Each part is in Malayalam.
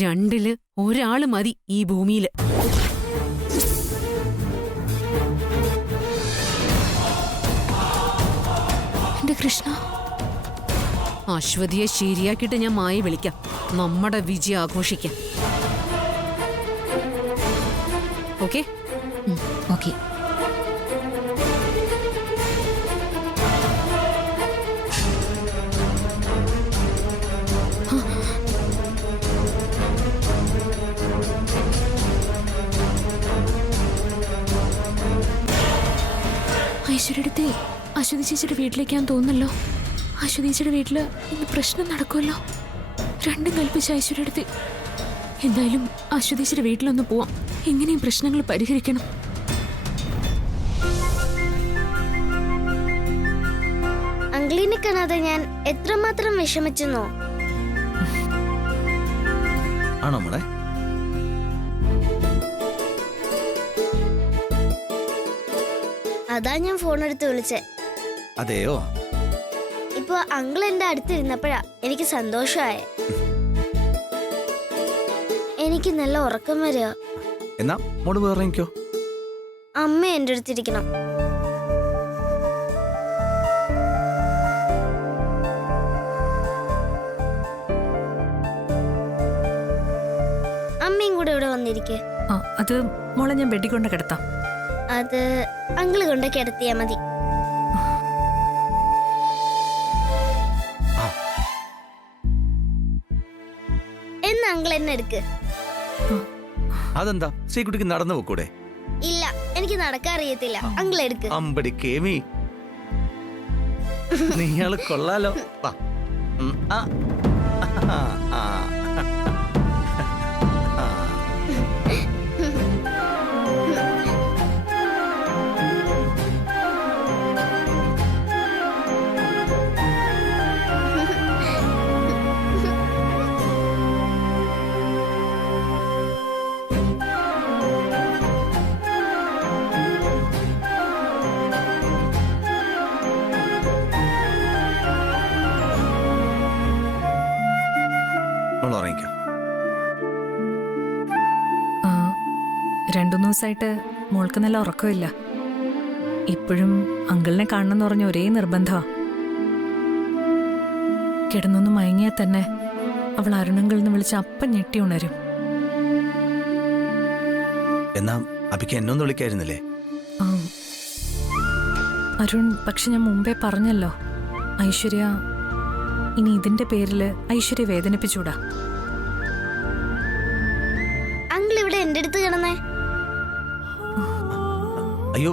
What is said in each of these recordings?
രണ്ടില് ഒരാള് മതി ഈ ഭൂമിയില്. എന്റെ കൃഷ്ണ, അശ്വതിയെ ശരിയാക്കിയിട്ട് ഞാൻ മായി വിളിക്കാം, നമ്മുടെ വിജയം ആഘോഷിക്കാം. ഓക്കെ? ഓക്കെ. ഐശ്വര്യടുത്ത് അശ്വതി ചേച്ചിയുടെ വീട്ടിലേക്കാന്ന് തോന്നുന്നല്ലോ. അശ്വതി ചേച്ചിയുടെ വീട്ടില് ഇന്ന് പ്രശ്നം നടക്കുമല്ലോ. രണ്ടും കൽപ്പിച്ച ഐശ്വര്യടുത്ത്. എന്തായാലും അശ്വതി ചേച്ചിയുടെ വീട്ടിലൊന്ന് പോവാം. എങ്ങനെയും പ്രശ്നങ്ങൾ പരിഹരിക്കണം. അങ്കിളിനെ കാണാതെ ഞാൻ എത്രമാത്രം വിഷമിച്ചെന്നോ. ആണോ മോളെ? അതാ ഞാൻ ഫോൺ എടുത്ത് വിളിച്ചേ. അതെയോ? ഇപ്പൊ അങ്കിൾ എന്റെ അടുത്തിരുന്നപ്പോഴാ എനിക്ക് സന്തോഷമായ. എനിക്ക് നല്ല ഉറക്കം വരിക. എന്നാ മോള് വേറെനിക്കോ? അമ്മ എന്റെ അടുത്തിരിക്കണം. അമ്മയും കൂടെ ഇവിടെ വന്നിരിക്കേ. അത് മോളെ ഞാൻ ബെഡിൽ കൊണ്ട് കിടത്താം. അത് അങ്കിള് കൊണ്ട് കിടത്തിയാ മതി. എന്നാ അങ്കിൾ എന്നെ എടുക്ക്. അതെന്താ, ശ്രീകുട്ടിക്ക് നടന്നു പോക്കൂടെ? ഇല്ല, എനിക്ക് നടക്കാൻ അറിയത്തില്ല. അങ്കിൾ എടുക്ക്. അമ്പടി കേമി, നീയാള് കൊള്ളാലോ. ഉറങ്ങിക്കോ. 2-3 ദിവസമായിട്ട് മോൾക്ക് നല്ല ഉറക്കമില്ല. ഇപ്പോഴും അങ്കിളിനെ കാണണമെന്ന് പറഞ്ഞ ഒരേ നിർബന്ധമാ. കിടന്നൊന്ന് മയങ്ങിയാൽ തന്നെ അവൾ അരുണങ്കിൽ നിന്ന് വിളിച്ച് അപ്പം ഞെട്ടി ഉണരും. എന്നാ അഭിക്ക് എന്നൊന്ന് വിളിക്കായിരുന്നില്ലേ? അരുൺ, പക്ഷെ ഞാൻ മുമ്പേ പറഞ്ഞല്ലോ, ഐശ്വര്യ ഇനി ഇതിന്റെ പേരില് ഐശ്വര്യ വേദനിപ്പിച്ചൂടാ. അങ്കിൾ ഇവിടെ എന്റെ അടുത്ത് കിടന്നേ. അയ്യോ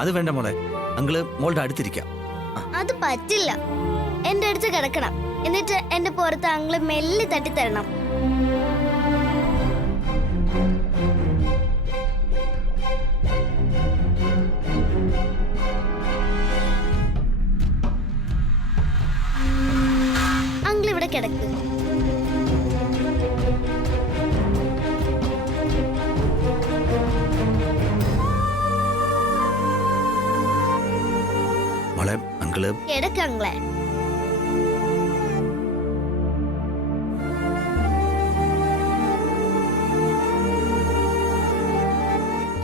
അത് വേണ്ട മോളെ, അങ്കിള് മോളുടെ അടുത്തിരിക്കാം. അത് പറ്റില്ല. എന്റെ അടുത്ത് കിടക്കണം. എന്നിട്ട് എന്റെ പുറത്ത് അങ്കിള് മെല്ലെ തട്ടിത്തരണം. അങ്കിൾ ഇവിടെ കിടക്ക്. മോളെ, അങ്കിള് കിടക്ക് അങ്കിളെ.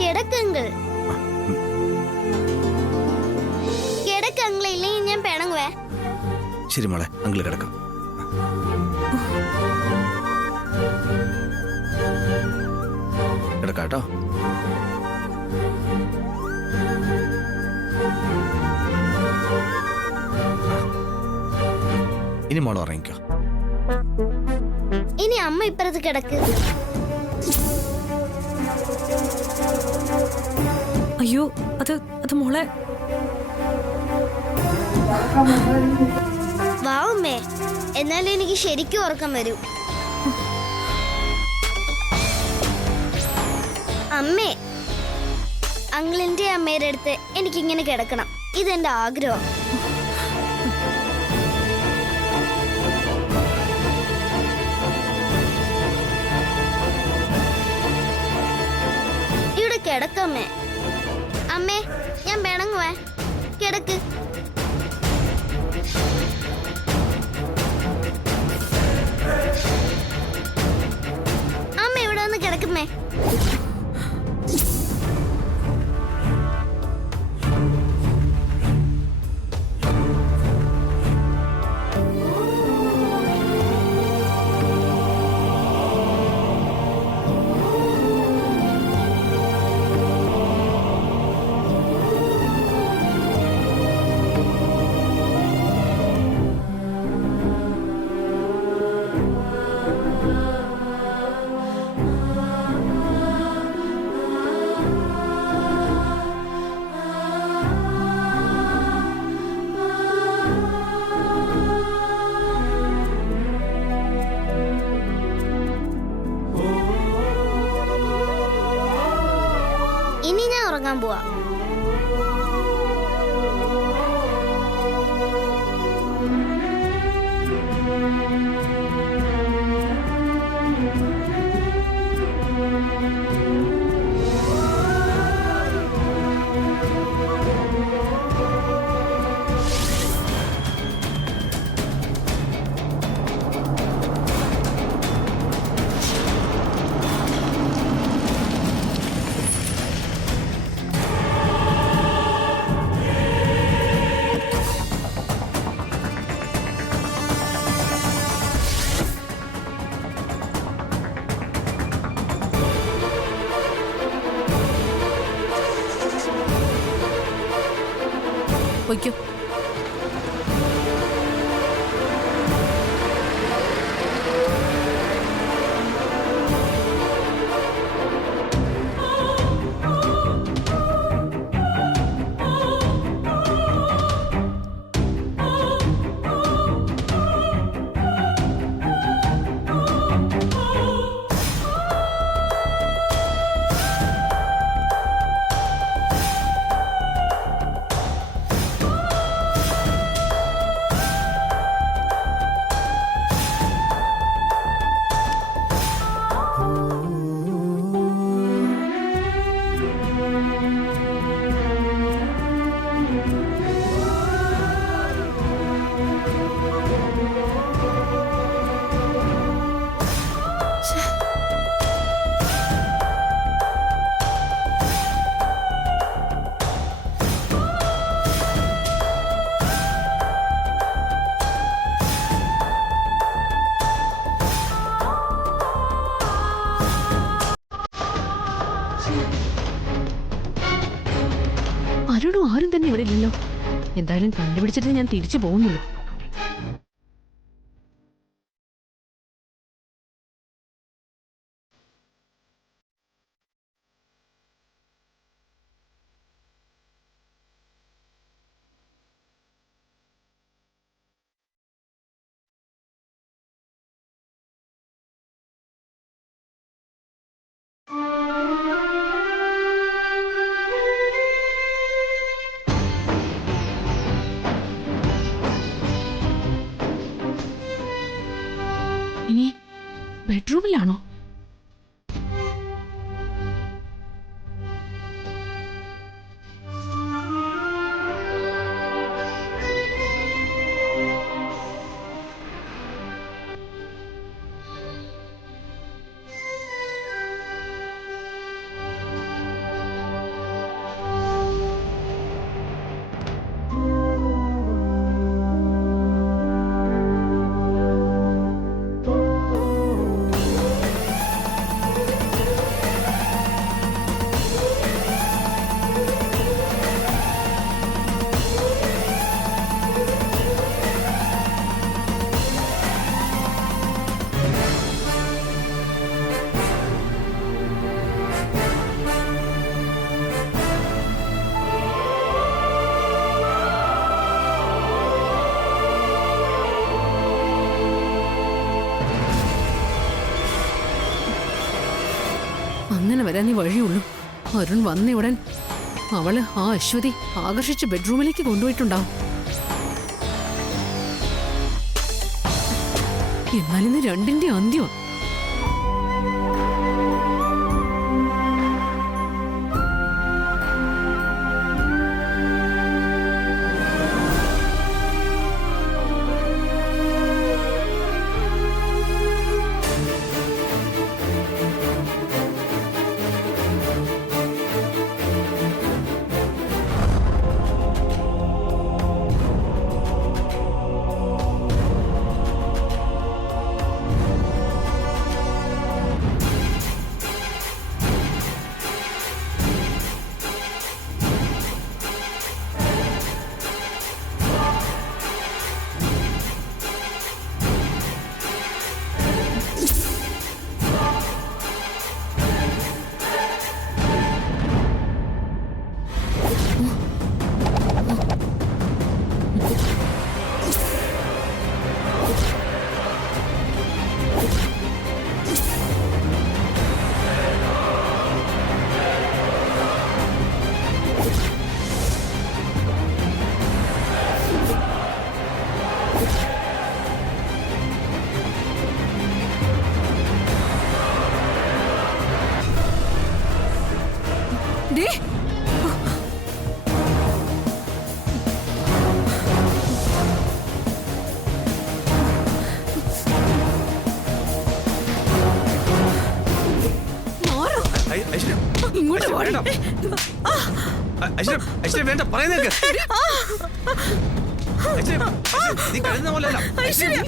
കിടക്കങ്കിൾ. കിടക്കങ്കിളെ, ഇല്ലെങ്കിൽ ഞാൻ പിണങ്ങുവേ. ശരി മോളെ, അങ്കിള് കിടക്കാം. കിടക്കാട്ടോ. ഇനി മോള് ഉറങ്ങിക്കോ. ഇനി അമ്മ ഇപ്പുറത്ത് കിടക്ക്. അയ്യോ, അത് മോളെ. വാവമ്മേ, എന്നാലും എനിക്ക് ശരിക്കും ഉറക്കം വരൂ. അമ്മേ, അങ്കിളിന്റെ അമ്മയുടെ അടുത്ത് എനിക്കിങ്ങനെ കിടക്കണം. ഇതെന്റെ ആഗ്രഹം. ഇവിടെ കിടക്കമ്മേ. അമ്മേ, ഞാൻ പിണങ്ങുവേ. കിടക്ക്. ഇനി ഞാൻ ഉറങ്ങാൻ പോവാ. പൊയ്ക്കോ. അരുണും ആരും തന്നെ ഇവിടെ ഇല്ലല്ലോ. എന്തായാലും കണ്ടുപിടിച്ചിട്ട് ഞാൻ തിരിച്ചു പോകുന്നുള്ളൂ. ഇനി ബെഡ്റൂമിലാണോ? അങ്ങനെ വരാനേ വഴിയുള്ളൂ. അരുൺ വന്ന ഉടൻ അവള് ആ അശ്വതി ആകർഷിച്ച് ബെഡ്റൂമിലേക്ക് കൊണ്ടുപോയിട്ടുണ്ടാവും. എന്നാലിന്ന് രണ്ടിന്റെ അന്ത്യം. ഡേ മാറോ ഐശ്വര്യ ഇങ്ങോട്ട് വാടി. വേണ്ട. ഐശ്വര്യ ഐശ്വര്യ വേണ്ട പറയുന്നേക്ക് ഐശ്വര്യ നീ കരുതുന്ന പോലെയല്ല ഐശ്വര്യ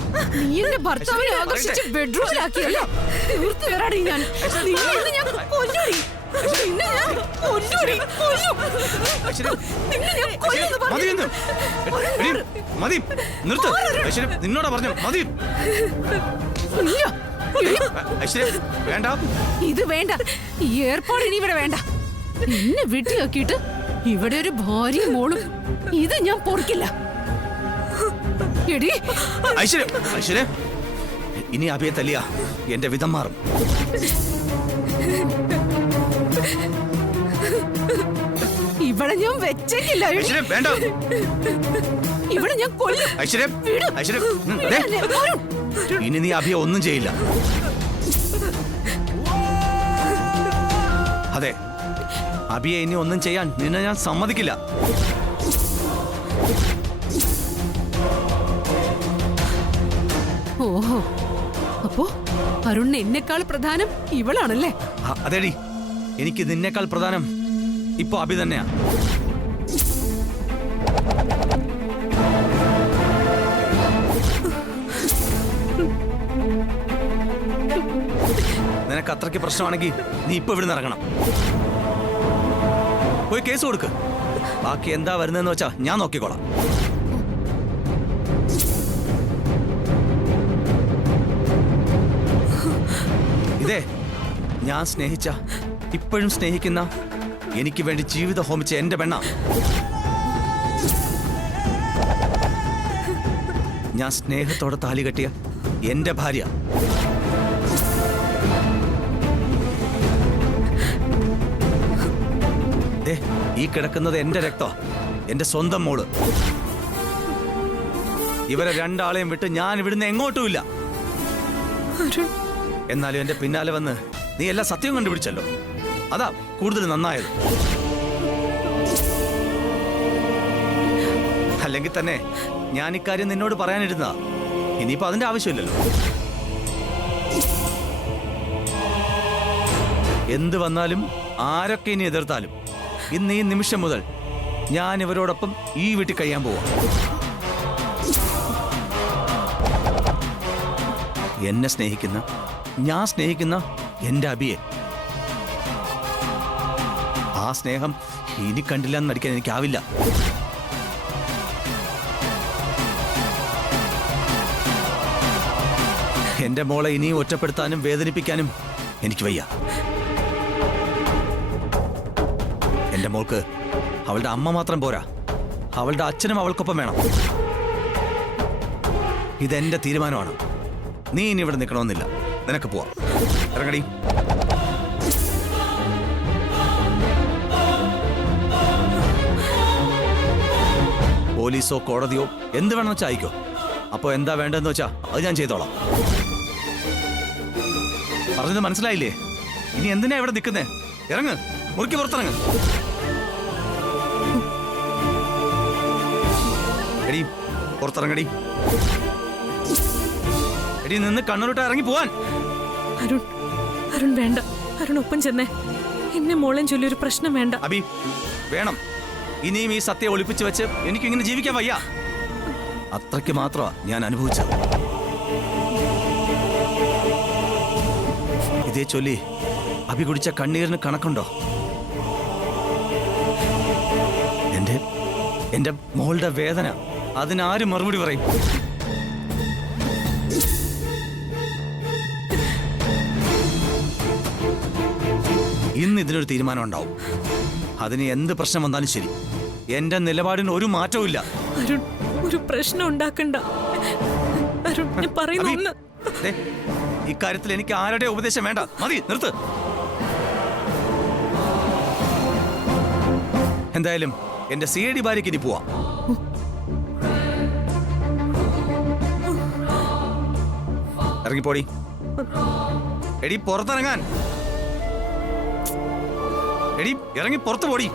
നീ എന്റെ ഭർത്താവിനെ ആകർഷിച്ച് ബെഡ്റൂമിലാക്കിയല്ലോ. തീർത്ത് വരാടി ഞാൻ. നിന്നെ ഇന്ന് ഞാൻ കൊല്ലുടി. നിന്നെ ഞാൻ കൊല്ലുടി. കൊല്ലും. ഐശ്വര്യ നിന്നെ ഞാൻ കൊല്ലുമെന്ന് മതി പറഞ്ഞു. എന്ന്. എടി, മതി നിർത്ത് ഐശ്വര്യ നിന്നോടാ പറഞ്ഞു മതി ഇല്ല. എടി, ഐശ്വര്യ വേണ്ട ഇത് വേണ്ട. ഈ ഏർപ്പാട് ഇനി ഇവിടെ വേണ്ട. എന്നെ വീട്ടിലാക്കിയിട്ട് ഇവിടെ ഒരു ഭാര്യയും മോളും ഇത് ഞാൻ പൊറുക്കില്ല. എടി ഐശ്വര്യ ഐശ്വര്യ ഇനി അഭിയെ തല്ലിയ എന്റെ വിധം മാറും. ഇവിടെ ഞാൻ വെച്ചേക്കില്ല. എടി. ഐശ്വര്യ വേണ്ട ഇവിടെ ഞാൻ കൊല്ലും. ഐശ്വര്യ ഐശ്വര്യ ദേ, ഇനി നീ അഭിയെ ഒന്നും ചെയ്യില്ല. അതെ അഭിയെ ഇനി ഒന്നും ചെയ്യാൻ നിന്നെ ഞാൻ സമ്മതിക്കില്ല. ഓഹോ, അപ്പോ അരുണിന് എന്നെക്കാൾ പ്രധാനം ഇവളാണല്ലേ? അതെടി എനിക്ക് നിന്നേക്കാൾ പ്രധാനം ഇപ്പൊ അഭി തന്നെയാ. നിനക്ക് അത്രയ്ക്ക് പ്രശ്നമാണെങ്കിൽ നീ ഇപ്പൊ ഇവിടുന്ന് ഇറങ്ങണം. പോയി കേസ് കൊടുക്ക്. ബാക്കി എന്താ വരുന്നതെന്ന് വെച്ചാ ഞാൻ നോക്കിക്കോളാം. ഇതേ ഞാൻ സ്നേഹിച്ച ഇപ്പോഴും സ്നേഹിക്കുന്ന എനിക്ക് വേണ്ടി ജീവിതം ഹോമിച്ച എന്റെ പെണ്ണ. ഞാൻ സ്നേഹത്തോടെ താലി കെട്ടിയ എന്റെ ഭാര്യ. ദേ, ഈ കിടക്കുന്നത് എന്റെ രക്തം, എന്റെ സ്വന്തം മോള്. ഇവരെ രണ്ടാളെയും വിട്ട് ഞാൻ ഇവിടുന്ന് എങ്ങോട്ടുമില്ല. എന്നാലും എന്റെ പിന്നാലെ വന്ന് നീ എല്ലാ സത്യവും കണ്ടുപിടിച്ചല്ലോ. അതാ കൂടുതൽ നന്നായത്. അല്ലെങ്കിൽ തന്നെ ഞാൻ ഇക്കാര്യം നിന്നോട് പറയാനിരുന്നതാ. ഇനിയിപ്പോ അതിന്റെ ആവശ്യമില്ലല്ലോ. എന്ത് വന്നാലും ആരൊക്കെ ഇനി എതിർത്താലും ഇന്ന് ഈ നിമിഷം മുതൽ ഞാൻ ഇവരോടൊപ്പം ഈ വീട്ടിൽ കഴിയാൻ പോവാ. എന്നെ സ്നേഹിക്കുന്ന, ഞാൻ സ്നേഹിക്കുന്ന എന്റെ അഭിയെ. ആ സ്നേഹം ഇനി കണ്ടില്ല എന്ന് നടിക്കാൻ എനിക്കാവില്ല. എന്റെ മോളെ ഇനിയും ഒറ്റപ്പെടുത്താനും വേദനിപ്പിക്കാനും എനിക്ക് വയ്യ. എന്റെ മോൾക്ക് അവളുടെ അമ്മ മാത്രം പോരാ, അവളുടെ അച്ഛനും അവൾക്കൊപ്പം വേണം. ഇതെന്റെ തീരുമാനമാണ്. നീ ഇനി ഇവിടെ നിൽക്കണമെന്നില്ല. നിനക്ക് പോവാം. ഇറങ്ങടി. പോലീസോ കോടതിയോ എന്ത് വേണമെന്ന് വെച്ചാൽ അയക്കോ. അപ്പോ എന്താ വേണ്ടതെന്ന് വെച്ചാ അത് ഞാൻ ചെയ്തോളാം. പറഞ്ഞത് മനസ്സിലായില്ലേ? ഇനി എന്തിനാ ഇവിടെ നിൽക്കുന്നേ? ഇറങ്ങ്, മുറിക്ക് പുറത്തിറങ്ങ്. എടി പുറത്തിറങ്ങടി. എടി നിന്ന് കണ്ണൂരിട്ട് ഇറങ്ങി പോവാൻ. അരുൺ, അരുൺ വേണ്ട. അരുൺ ഒപ്പം ചെന്നേ. എന്നെ മോളെ ചൊല്ലി ഒരു പ്രശ്നം വേണ്ട. അബി വേണം. ഇനിയും ഈ സത്യം ഒളിപ്പിച്ചു വെച്ച് എനിക്കിങ്ങനെ ജീവിക്കാൻ വയ്യ. അത്രയ്ക്ക് മാത്രമാ ഞാൻ അനുഭവിച്ചത്. ഇതേ ചൊല്ലി അബി കുടിച്ച കണ്ണീരിന് കണക്കുണ്ടോ? എന്റെ മോളുടെ വേദന അതിനാരും മറുപടി പറയും? ഇന്ന് ഇതിനൊരു തീരുമാനം ഉണ്ടാവും. അതിന് എന്ത് പ്രശ്നം വന്നാലും ശരി, എന്റെ നിലപാടിന് ഒരു മാറ്റവും ഇല്ല. അരുൺ, ഒരു പ്രശ്നം ഉണ്ടാക്കണ്ട. അരുൺ, ഞാൻ പറയുന്നു ഒന്ന്. ദേ, ഇക്കാര്യത്തിൽ എനിക്ക് ആരുടെ ഉപദേശം വേണ്ട. മതി, നിർത്ത്. എന്തായാലും എന്റെ CID ഭാര്യയ്ക്ക് ഇനി പോവാം. ഇറങ്ങിപ്പോടി. എടി പുറത്തിറങ്ങാൻ. എടി ഇറങ്ങി പുറത്തു പോടി.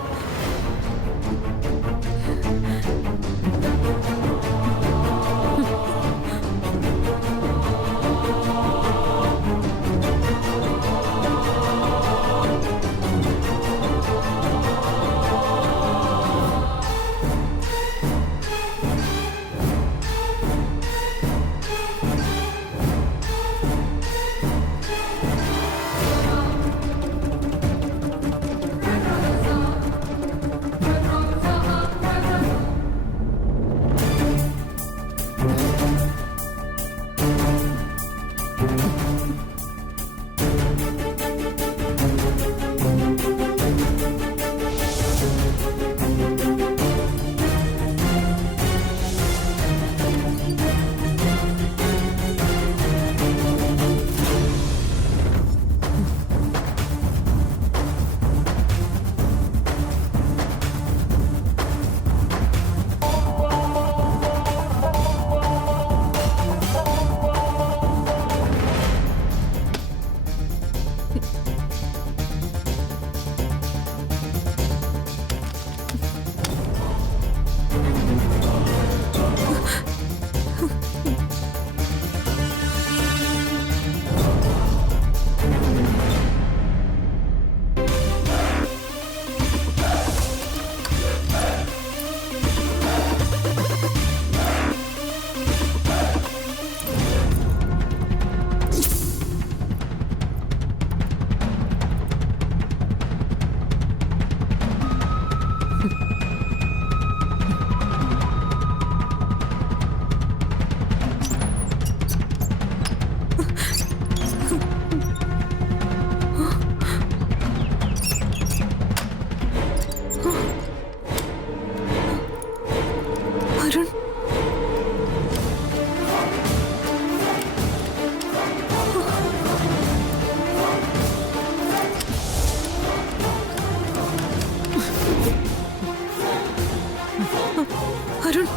അരുൺ,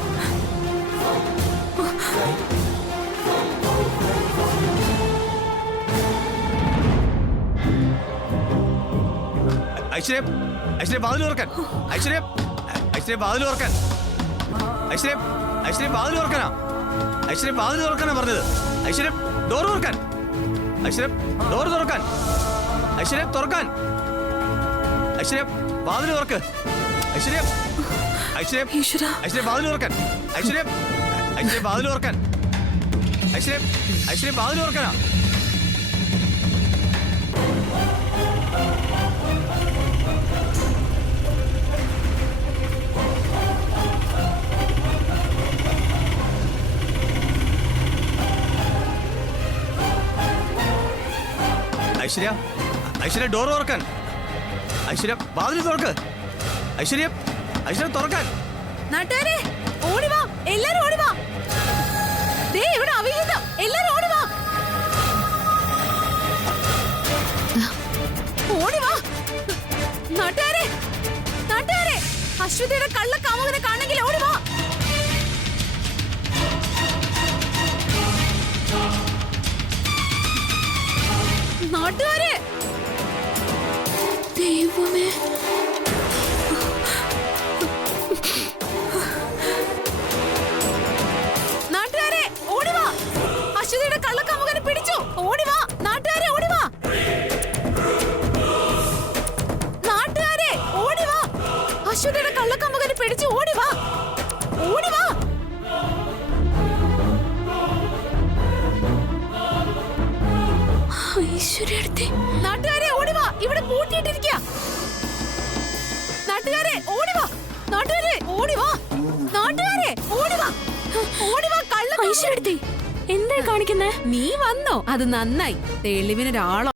ഐശ്വര്യ, ഐശ്വര്യ വാതിൽ തുറക്കാൻ. ഐശ്വര്യ, ഐശ്വര്യ വാതിൽ തുറക്കാൻ. ഐശ്വര്യ, ഐശ്വര്യ വാതിൽ തുറക്കാനാ. ഐശ്വര്യ വാതിൽ തുറക്കാനാ പറഞ്ഞത്. ഐശ്വര്യ ഡോർ തുറക്കാൻ. ഐശ്വര്യ ഡോർ തുറക്കാൻ. ഐശ്വര്യ തുറക്കാൻ. ഐശ്വര്യ വാതിൽ തുറക്ക്. ഐശ്വര്യ, ഐശ്വര്യ, ഈശ്വരാ. ഐശ്വര്യ വാതിൽ തുറക്കാൻ. ഐശ്വര്യ, ഐശ്വര്യ വാതിൽ തുറക്കാൻ. ഐശ്വര്യ, ഐശ്വര്യ വാതിൽ തുറക്കാനാ. ഐശ്വര്യ, ഐശ്വര്യ ഡോർ തുറക്കാൻ. ഐശ്വര്യ വാതിൽ തുറക്ക്. ഐശ്വര്യ, ഐശ്വര്യ തുറക്കാൻ. നാട്ടുകാരെ ഓടി വാ, എല്ലാരും ഓടി വാ. ദേ ഇവിടെ അവിഹിതം, എല്ലാരും ഓടി വാ. ഓടി വാ നാട്ടുകാരെ, നാട്ടുകാരെ, അശ്വതിയുടെ കള്ളക്കാമുകനെ കാണെങ്കിൽ ഓടി വാ. നാട്ടുകാരെ, ദൈവമേ, നാട്ടുകാരെ ഓടി വാ. അശ്വതിയുടെ കള്ളക്കാമുകനെ പിടിച്ചു. ഓടി വാ നാട്ടുകാരെ, ഓടി വാ. നാട്ടുകാരെ ഓടി വാ. അശ്വതിയുടെ കള്ളക്കാമുകനെ പിടിച്ചു. ഓടി വാ, ഓടി വാ. ഐശ്വര്യടുത്തേ. നാട്ടുകാരെ ഓടി വാ, ഇവിടെ പൂട്ടിയിട്ടിരിക്കുക. നാട്ടുകാരെ ഓടി വാ, നാട്ടുകാരെ ഓടി വാ, നാട്ടുകാരെ ഓടി വാ, ഓടി വാ. കള്ള ഐശ്വര്യടുത്തേ, എന്താ കാണിക്കുന്നേ? നീ വന്നോ, അത് നന്നായി. തെളിവിനൊരാളോ